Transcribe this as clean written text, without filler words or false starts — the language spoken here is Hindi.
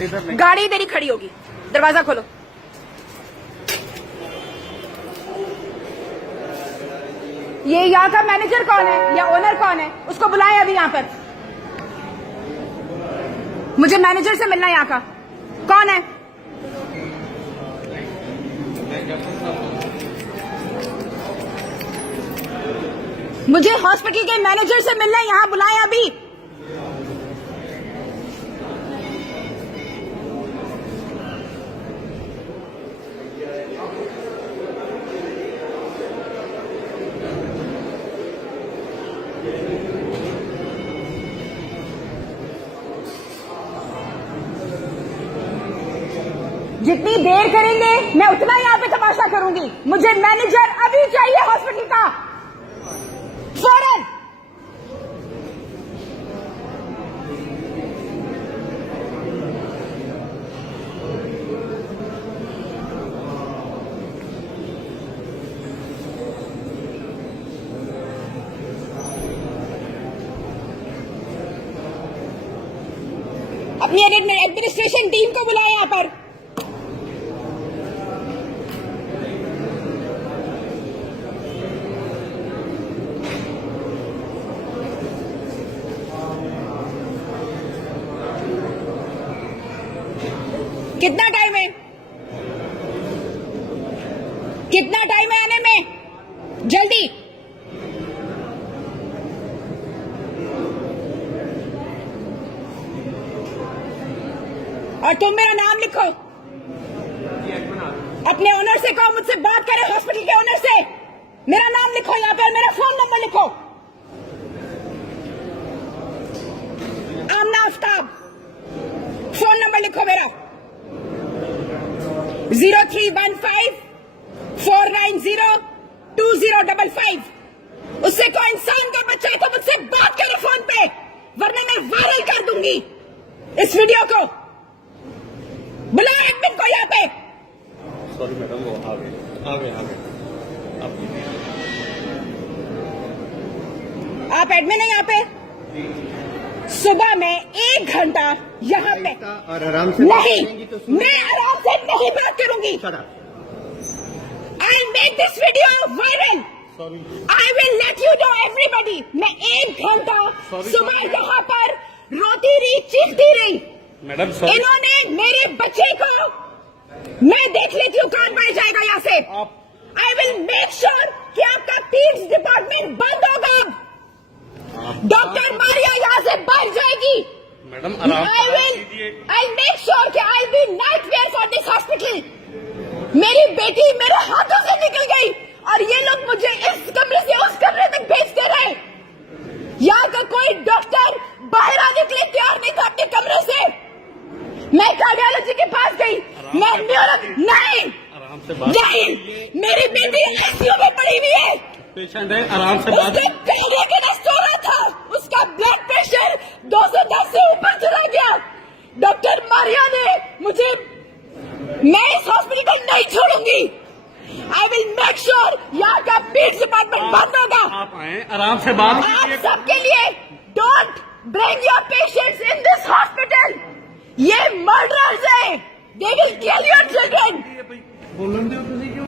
गाड़ी इधर ही खड़ी होगी, दरवाजा खोलो। ये यहाँ का मैनेजर कौन है या ओनर कौन है, उसको बुलाएं अभी यहाँ पर। मुझे मैनेजर से मिलना है यहाँ का। कौन है? मुझे हॉस्पिटल के मैनेजर से मिलना है, यहाँ बुलाएं अभी। जितनी देर करेंगे मैं उतना यहाँ पे तमाशा करूंगी। मुझे मैनेजर अभी चाहिए हॉस्पिटल का, फौरन। अपनी एडमिनिस्ट्रेशन टीम को बुलाएं यहाँ पर। कितना टाइम है? कितना टाइम है आने में? जल्दी। और तुम मेरा नाम लिखो। अपने ओनर से कहो मुझसे बात करे, हॉस्पिटल के ओनर से। मेरा नाम लिखो यहाँ पर, मेरा फोन नंबर लिखो। आमना आफ्ताब, फोन नंबर लिखो मेरा 0315-490-2055। उससे कोई इंसान का बच्चा है तो मुझसे बात करे फोन पे, वरना मैं वायरल कर दूंगी इस वीडियो को। बुलाओ एडमिन को यहाँ पे। सॉरी मैडम, वो आ गए। आप एडमिन है यहाँ पे? सुबह में 1 घंटा यहाँ पे और आराम से नहीं, मैं आराम से नहीं बात करूंगी। I'll make this video viral. I will let you know everybody. मैं 1 घंटा सुबह यहाँ पर रोती रही, चीखती रही। मैडम इन्होंने मेरे बच्चे को, मैं देख लेती हूँ कौन बढ़ जाएगा यहाँ से। I will make sure कि आपका पीड्स डिपार्टमेंट बंद होगा। डॉक्टर मारिया यहाँ से बाहर जाएगी। मैडम I'll make sure कि I'll be nightmare for this hospital। मेरी बेटी मेरे हाथों से निकल गई और ये लोग मुझे इस कमरे से उस कमरे तक भेजते रहे। यहाँ का कोई डॉक्टर बाहर आने के लिए तैयार नहीं था अपने कमरे से। मैं कार्डियोलॉजी के पास गई, मैं नहीं, मेरी बेटी आईसीयू में पड़ी हुई है। पेशेंट है, आराम से बात। उसके का नष्ट हो रहा था, उसका ब्लड प्रेशर 210 से ऊपर चला गया। डॉक्टर मारिया ने मुझे, मैं इस हॉस्पिटल को नहीं छोड़ूंगी। I will make sure यहाँ का पीड्स डिपार्टमेंट बंद होगा। आप आए, आराम से बात। आप सबके लिए don't bring your patients in this hospital। ये मर्डरर्स हैं, they will kill your children।